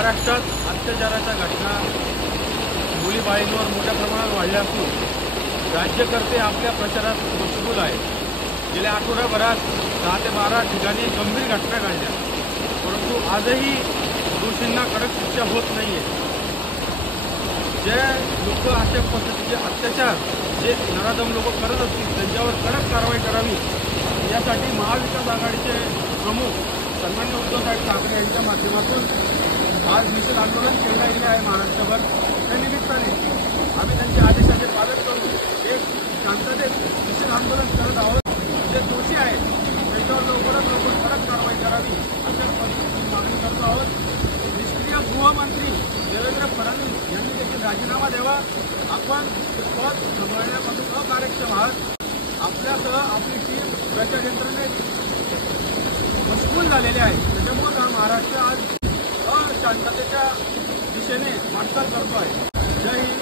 महाराष्ट्रात अत्याचाराच्या घटना मुलीबाळींवर मोठ्या प्रमाणात वाढल्या असून राज्यकर्ते आपल्या प्रचारात मशगूल आहेत। गेल्या आठवड्याभरात 10 ते 12 ठिकाणी गंभीर घटना घडल्या, परंतु आजही दोषींना कडक शिक्षा होत नाहीये। जे लोक अशा पद्धतीचे अत्याचार जे नराधम लोक करत असतील त्यांच्यावर कडक कारवाई करावी, यासाठी महाविकास आघाडीचे प्रमुख सन्माननीय उद्धवसाहेब ठाकरे यांच्या माध्यमातून आज निषेध आंदोलन केले गेले आहे महाराष्ट्रभर। त्या निमित्ताने आम्ही त्यांच्या आदेशाचे पालन करून एक शांततेत निषेध आंदोलन करत आहोत। जे दोषी आहेत त्यांच्यावर लवकरात लवकर कडक कारवाई करावी अशा पद्धतीची मागणी करतो आहोत। निष्क्रिय गृहमंत्री देवेंद्र फडणवीस यांनी देखील राजीनामा द्यावा। आपण पद सांभाळण्यापासून अकार्यक्षम आहात। आपल्यासह आपली टीम प्रचार यंत्रणेत मशगूल झालेले आहे, त्याच्यामुळे हा महाराष्ट्र आज अशांततेच्या दिशेने वाटचाल करतो आहे। जय हिंद।